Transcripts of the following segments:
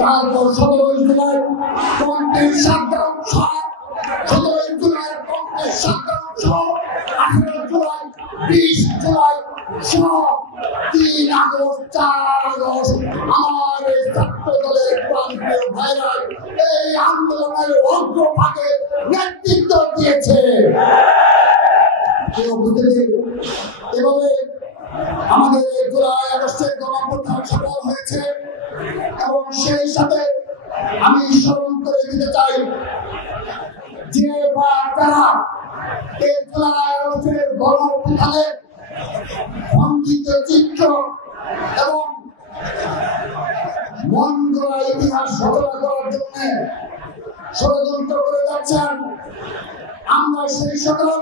তারপর 17 জুলাই কণ্ঠের সাধারণ সভা, 17 জুলাই কণ্ঠের সাধারণ সভা, 18 জুলাই 20 জুলাই সহ 3 আগস্ট 4 আগস্ট আমার এই ছাত্র দলের প্রান্তীয় ভাইরা এই আন্দোলনের অগ্রভাগে নেতৃত্ব দিয়েছে। এভাবে আমাদের জুলাই আগস্টের গণঅভ্যুত্থান সফল হয়েছে এবং সেই সাথে আমি স্মরণ করে দিতে চাই যে বা তারা এই জুলাই আগস্টের গণঅভ্যুত্থানে বঞ্চিত চিত্র এবং মন গড়া ইতিহাস রচনা করার জন্য ষড়যন্ত্র করে যাচ্ছেন। আমরা সেই সকল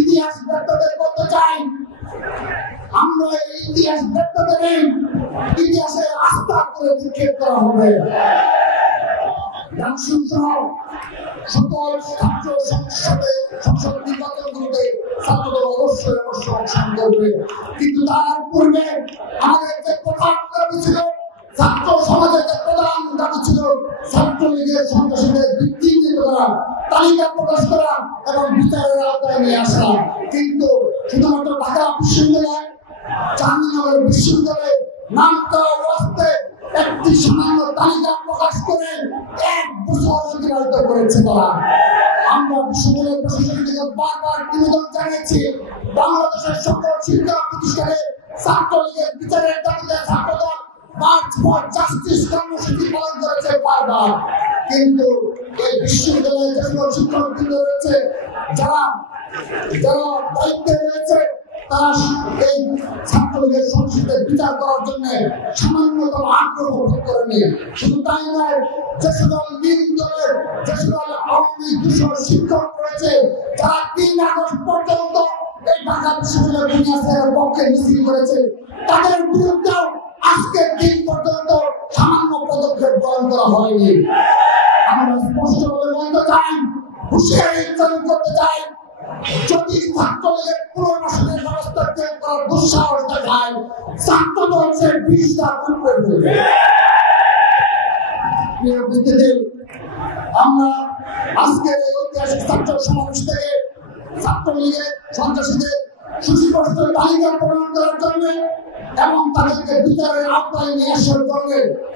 ইতিহাস ব্যক্তদের করতে চাই, আমরা এই ইতিহাস ব্যক্তদের ইতিহাসে আস্থা করে নিক্ষেপ করা হবে। সকল ছাত্র সংসদ নির্বাচনগুলোতে ছাত্রদল অবশ্যই অংশগ্রহণ করবে, কিন্তু তার পূর্বে আমাদের যে প্রধান দাবি ছিল, ছাত্র সমাজের যে প্রধান দাবি ছিল, ছাত্রলীগের সন্ত্রাসীদের বিচ্ছিন্ন করা, তালিকা প্রকাশ করা এবং বিচারের আওতায় নিয়ে আসা। কিন্তু শুধুমাত্র ঢাকা বিশ্ববিদ্যালয়, জাহাঙ্গীরনগর বিশ্ববিদ্যালয়ে নামটা ওয়াস্তে একটি সামান্য তালিকা প্রকাশ করে 1 বছর অতিবাহিত করেছে তারা। আমরা বিশ্ববিদ্যালয় প্রশাসনকে বারবার নিবেদন জানিয়েছি, বাংলাদেশের সকল শিক্ষা প্রতিষ্ঠানে ছাত্রলীগের বিচারের দাবিতে ছাত্রদল মার্চ ফর জাস্টিস কর্মসূচি পালন করেছে বারবার, কিন্তু এই বিশ্ববিদ্যালয়ে যে সকল শিক্ষকবৃন্দ রয়েছে, যারা দায়িত্বে রয়েছে, তারা এই ছাত্রলীগের সংসদের বিচার করার জন্য সামান্যতম আগ্রহ বোধ করেনি। শুধু তাই নয়, যে সকল লীগ দলের যে সকল আওয়ামী দূষণ শিক্ষক রয়েছে, যারা 3 আগস্ট পর্যন্ত এই ঢাকা বিশ্ববিদ্যালয় বিন্যাসের পক্ষে মিছিল করেছে, তাদের বিরুদ্ধেও আজকের দিন পর্যন্ত সামান্য পদক্ষেপ গ্রহণ করা হয়নি। আমরা স্পষ্টভাবে বলতে চাই, হুঁশিয়ারি জারি করতে চাই, যদি ছাত্রলীগের পুনর্বাসনের ব্যবস্থা করার দুঃসাহস দেখায়, ছাত্রদল সে 20টা খুন করে দেবে। আমরা আজকের এই ঐতিহাসিক ছাত্র সমাবেশ থেকে ছাত্রলীগের সন্ত্রাসীদের সুস্পষ্ট তালিকা প্রদান করার জন্য এবং তাদেরকে বিচারের আওতায় নিয়ে আসার জন্য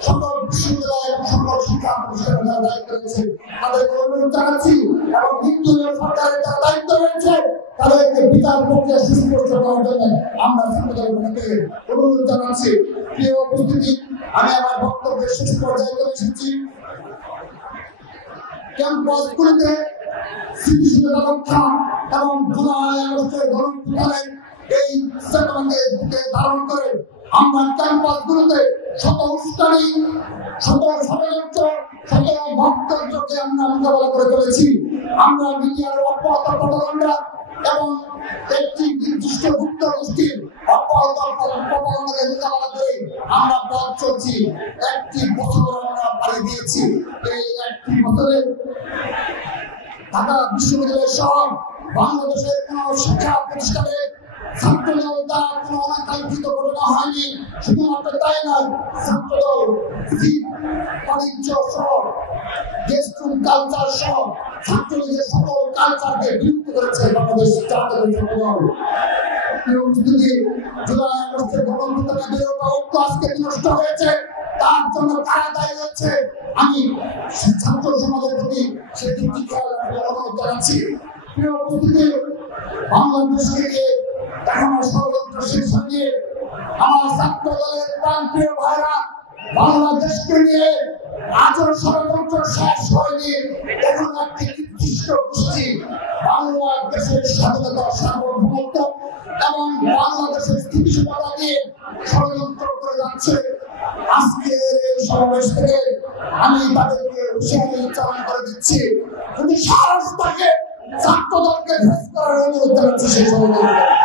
সকল বিশ্ববিদ্যালয় এবং সকল শিক্ষা প্রতিষ্ঠানের দায়িত্ব রয়েছে, তাদেরকে অনুরোধ জানাচ্ছি এবং নির্দলীয় সরকারের যারা দায়িত্ব রয়েছে তাদেরকে বিচার প্রক্রিয়া সুস্পষ্ট করার জন্য আমরা ছাত্রদলের পক্ষ থেকে অনুরোধ জানাচ্ছি। প্রিয় উপস্থিতি, আমি আমার বক্তব্যের শেষ পর্যায়ে চলে এসেছি। ক্যাম্পাসগুলিতে স্থিতিশীলতা রক্ষা এবং জুলাই আগস্টের গণঅভ্যুত্থানের এই চেতনাকে বুকে ধারণ করে আমরা ক্যাম্পাসগুলোতে শত উস্কানি, শত ষড়যন্ত্র, শত ভক্তযন্ত্রকে আমরা মোকাবেলা করে চলেছি। আমরা মিডিয়ার অব্যাহত প্রপাগান্ডা এবং একটি নির্দিষ্ট গুপ্ত গোষ্ঠীর অব্যাহত প্রপাগান্ডাকে মোকাবেলা করে আমরা পথ চলছি। 1টি বছর আমরা পাড়ি দিয়েছি। এই 1টি বছরে ঢাকা বিশ্ববিদ্যালয় সহ বাংলাদেশের কোন শিক্ষা প্রতিষ্ঠানে ছাত্রদল দ্বারা কোন অনাকাঙ্ক্ষিত ঘটনা হয়নি। শুধুমাত্র তাই নয়, ছাত্রদল বাণিজ্য সহ গেস্ট রুম কালচার সহ ছাত্রলীগের সকল কালচারকে বিলুপ্ত করেছে বাংলাদেশ জাতীয় ছাত্রদল। জুলাই আগস্টের গণঅভ্যুত্থানের বিরোধী ঐক্য আজকে নষ্ট হয়েছে, তার জন্য কারা দায়ী হচ্ছে, আমি ছাত্র সমাজের প্রতি সেই দিকটি খেয়াল রাখার অনুরোধ জানাচ্ছি। প্রিয় উপস্থিতি, বাংলাদেশকে নিয়ে এখনো ষড়যন্ত্র শেষ হয়নি। আমার ছাত্র দলের প্রান্তীয় ভাইরা, বাংলাদেশকে নিয়ে আজও ষড়যন্ত্র শেষ হয়নি। এখন একটি নির্দিষ্ট গোষ্ঠী বাংলাদেশের স্বাধীনতা, সার্বভৌমত্ব এবং বাংলাদেশের স্থিতিশীলতা নিয়ে ষড়যন্ত্র করে যাচ্ছে। আজকের এই সমাবেশ থেকে আমি তাদেরকে হুঁশিয়ারি উচ্চারণ করে দিচ্ছি, যদি সাহস থাকে ছাত্রদলকে ফেস করার অনুরোধ জানাচ্ছি সেই ষড়যন্ত্র।